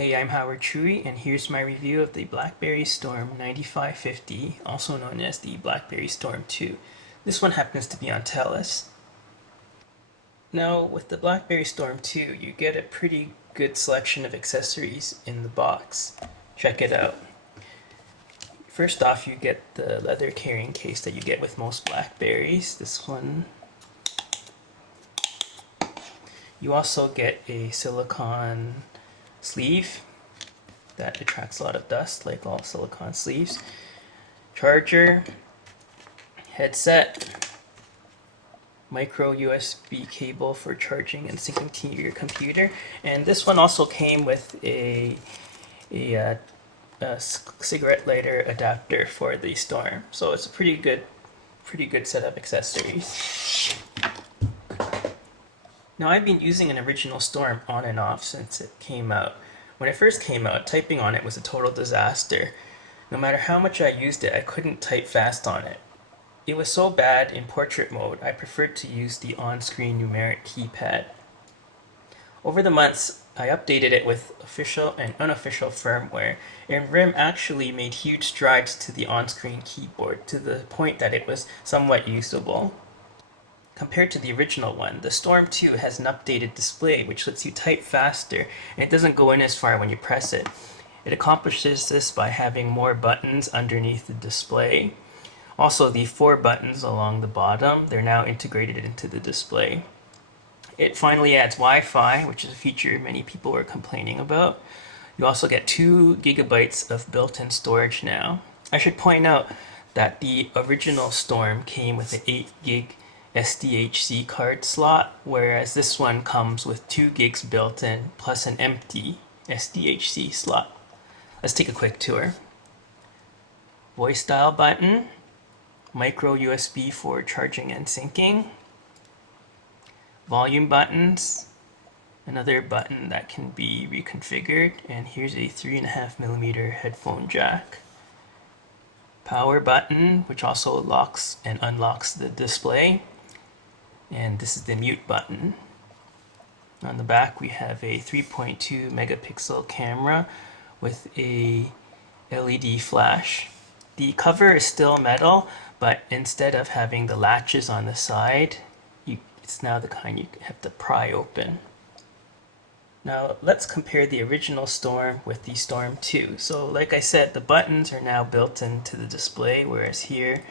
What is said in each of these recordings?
Hey, I'm Howard Chewy, and here's my review of the Blackberry Storm 9550, also known as the Blackberry Storm 2. This one happens to be on Telus. Now, with the Blackberry Storm 2, you get a pretty good selection of accessories in the box. Check it out. First off, you get the leather carrying case that you get with most Blackberries. This one. You also get a silicone sleeve that attracts a lot of dust, like all silicone sleeves. Charger, headset, micro USB cable for charging and syncing to your computer, and this one also came with a cigarette lighter adapter for the Storm. So it's a pretty good set of accessories. Now, I've been using an original Storm on and off since it came out. When it first came out, typing on it was a total disaster. No matter how much I used it, I couldn't type fast on it. It was so bad in portrait mode, I preferred to use the on-screen numeric keypad. Over the months, I updated it with official and unofficial firmware, and RIM actually made huge strides to the on-screen keyboard to the point that it was somewhat usable. Compared to the original one, the Storm 2 has an updated display which lets you type faster, and it doesn't go in as far when you press it. It accomplishes this by having more buttons underneath the display. Also, the 4 buttons along the bottom, they're now integrated into the display. It finally adds Wi-Fi, which is a feature many people were complaining about. You also get 2 gigabytes of built-in storage now. I should point out that the original Storm came with an 8 gig SDHC card slot, whereas this one comes with 2 gigs built in plus an empty SDHC slot. Let's take a quick tour. Voice dial button, micro USB for charging and syncing, volume buttons, another button that can be reconfigured, and here's a 3.5mm headphone jack. Power button, which also locks and unlocks the display. And this is the mute button. On the back we have a 3.2 megapixel camera with a LED flash. The cover is still metal, but instead of having the latches on the side, it's now the kind you have to pry open. Now let's compare the original Storm with the Storm 2. So like I said, the buttons are now built into the display, whereas here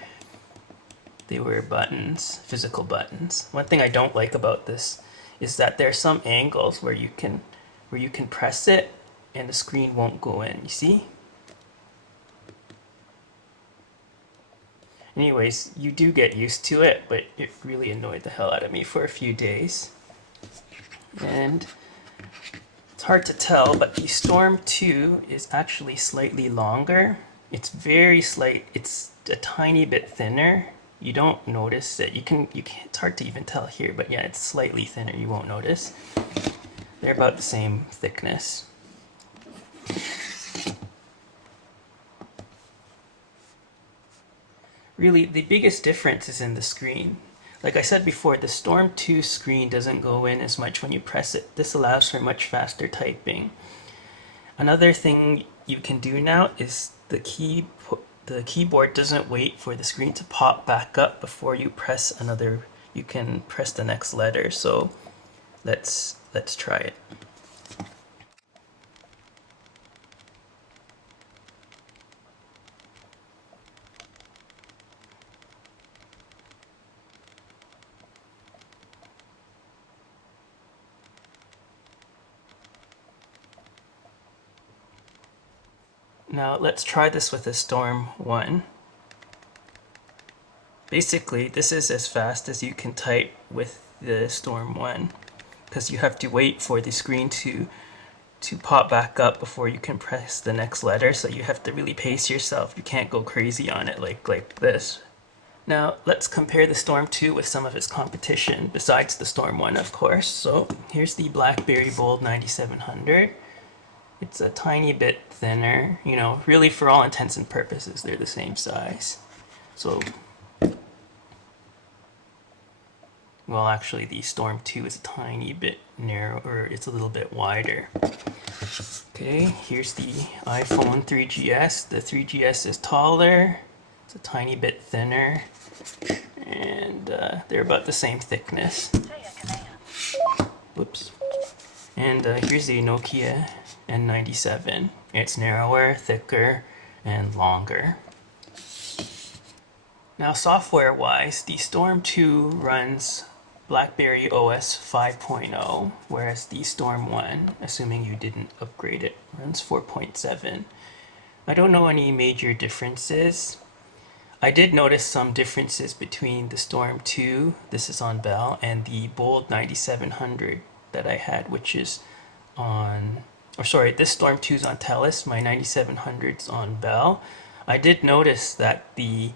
they were buttons, physical buttons. One thing I don't like about this is that there are some angles where you can press it and the screen won't go in, you see? Anyways, you do get used to it, but it really annoyed the hell out of me for a few days. And it's hard to tell, but the Storm 2 is actually slightly longer. It's very slight, it's a tiny bit thinner. You don't notice it. It's hard to even tell here, but yeah, it's slightly thinner. You won't notice. They're about the same thickness. Really, the biggest difference is in the screen. Like I said before, the Storm 2 screen doesn't go in as much when you press it. This allows for much faster typing. Another thing you can do now is the keyboard doesn't wait for the screen to pop back up before you press another. You can press the next letter. So let's try it. Now let's try this with the Storm 1. Basically, this is as fast as you can type with the Storm 1, because you have to wait for the screen to pop back up before you can press the next letter, so you have to really pace yourself. You can't go crazy on it like this. Now let's compare the Storm 2 with some of its competition, besides the Storm 1 of course. So here's the Blackberry Bold 9700. It's a tiny bit thinner, you know, really for all intents and purposes, they're the same size. So, well, actually the Storm 2 is a tiny bit narrower, it's a little bit wider. Okay, here's the iPhone 3GS. The 3GS is taller, it's a tiny bit thinner, and they're about the same thickness. Whoops. And here's the Nokia N97. It's narrower, thicker, and longer. Now software-wise, the Storm 2 runs Blackberry OS 5.0, whereas the Storm 1, assuming you didn't upgrade it, runs 4.7. I don't know any major differences. I did notice some differences between the Storm 2, this is on Bell, and the Bold 9700 that I had, which is on, or sorry, this Storm 2 is on Telus, my 9700's on Bell. I did notice that the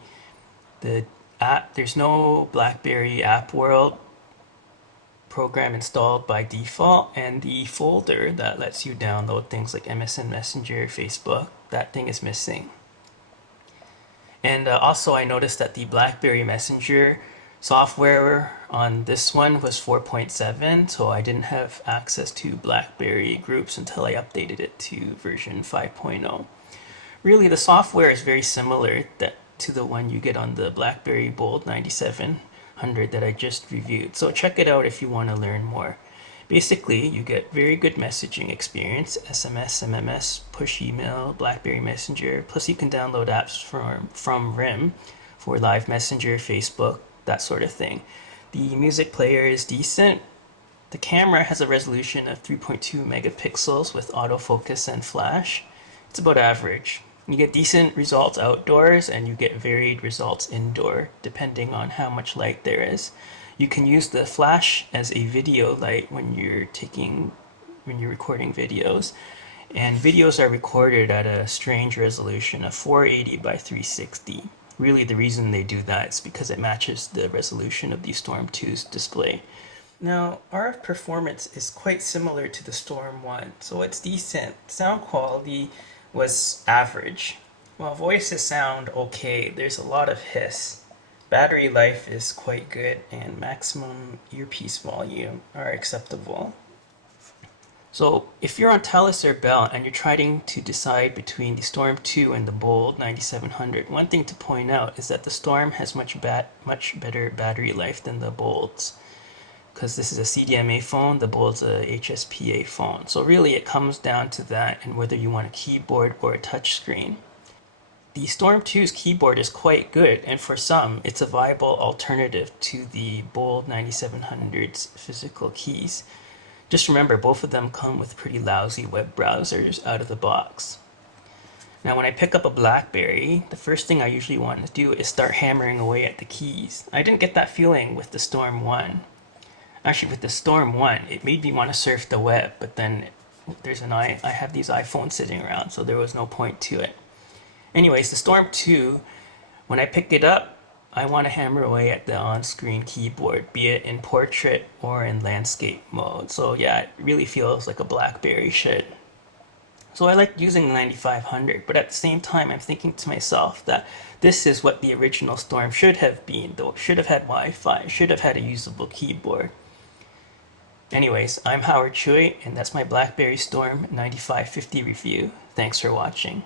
app, there's no Blackberry App World program installed by default, and the folder that lets you download things like MSN Messenger, Facebook, that thing is missing. And also I noticed that the Blackberry Messenger software on this one was 4.7, so I didn't have access to Blackberry groups until I updated it to version 5.0. Really, the software is very similar to the one you get on the Blackberry Bold 9700 that I just reviewed. So check it out if you want to learn more. Basically, you get very good messaging experience, SMS, MMS, push email, Blackberry Messenger, plus you can download apps from RIM for live messenger, Facebook, that sort of thing. The music player is decent. The camera has a resolution of 3.2 megapixels with autofocus and flash. It's about average. You get decent results outdoors and you get varied results indoor, depending on how much light there is. You can use the flash as a video light when you're recording videos. And videos are recorded at a strange resolution of 480 by 360. Really, the reason they do that is because it matches the resolution of the Storm 2's display. Now, RF performance is quite similar to the Storm 1, so it's decent. Sound quality was average. While voices sound okay, there's a lot of hiss. Battery life is quite good, and maximum earpiece volume are acceptable. So if you're on Telus or Bell and you're trying to decide between the Storm 2 and the Bold 9700, one thing to point out is that the Storm has much better battery life than the Bolds. Because this is a CDMA phone, the Bold's a HSPA phone. So really it comes down to that and whether you want a keyboard or a touchscreen. The Storm 2's keyboard is quite good, and for some, it's a viable alternative to the Bold 9700's physical keys. Just remember, both of them come with pretty lousy web browsers out of the box. Now when I pick up a Blackberry, the first thing I usually want to do is start hammering away at the keys. I didn't get that feeling with the Storm 1. Actually, with the Storm 1, it made me want to surf the web, but then I have these iPhones sitting around, so there was no point to it. Anyways, the Storm 2, when I pick it up, I want to hammer away at the on-screen keyboard, be it in portrait or in landscape mode. So yeah, it really feels like a Blackberry should. So I like using the 9500, but at the same time, I'm thinking to myself that this is what the original Storm should have been, though. It should have had Wi-Fi, should have had a usable keyboard. Anyways, I'm Howard Choi, and that's my Blackberry Storm 9550 review. Thanks for watching.